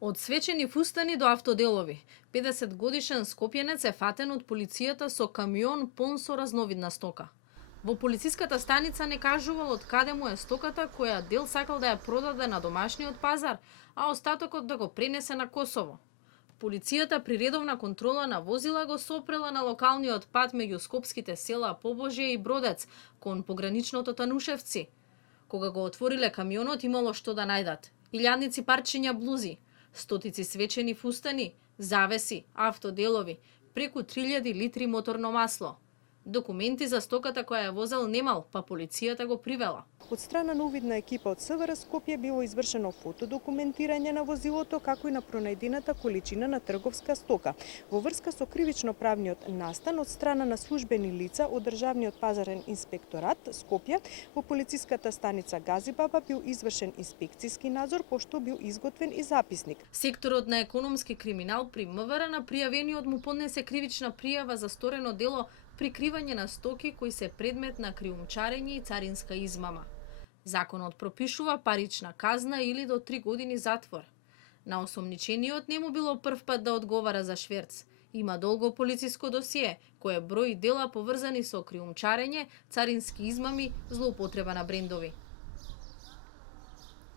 Од свечени фустани до автоделови. 50 годишен скопјенец е фатен од полицијата со камион пон со разновидна стока. Во полициската станица не кажувал од каде му е стоката која дел сакал да ја продаде на домашниот пазар, а остатокот да го пренесе на Косово. Полицијата при редовна контрола на возила го сопрела на локалниот пат меѓу скопските села Побожје и Бродец кон пограничното Танушевци. Кога го отвориле камионот имало што да најдат: илјадници парчиња блузи, стотици свечени фустани, завеси, автоделови, преку 3000 литри моторно масло. Документи за стоката која ја возел немал, па полицијата го привела. Од страна на увидна екипа од СВР Скопје било извршено фотодокументирање на возилото, како и на пронајдената количина на трговска стока. Во врска со кривично-правниот настан од страна на службени лица од Државниот пазарен инспекторат Скопје, во полициската станица Газибаба бил извршен инспекциски надзор, пошто бил изготвен и записник. Секторот на економски криминал при МВР на пријавениот му поднесе кривична пријава за сторено дело прикривање на стоки кои се предмет на криумчарење и царинска измама. Законот пропишува парична казна или до 3 години затвор. На осомничениот не му било прв пат да одговара за шверц. Има долго полициско досие, кое брои дела поврзани со криумчарење, царински измами, злоупотреба на брендови.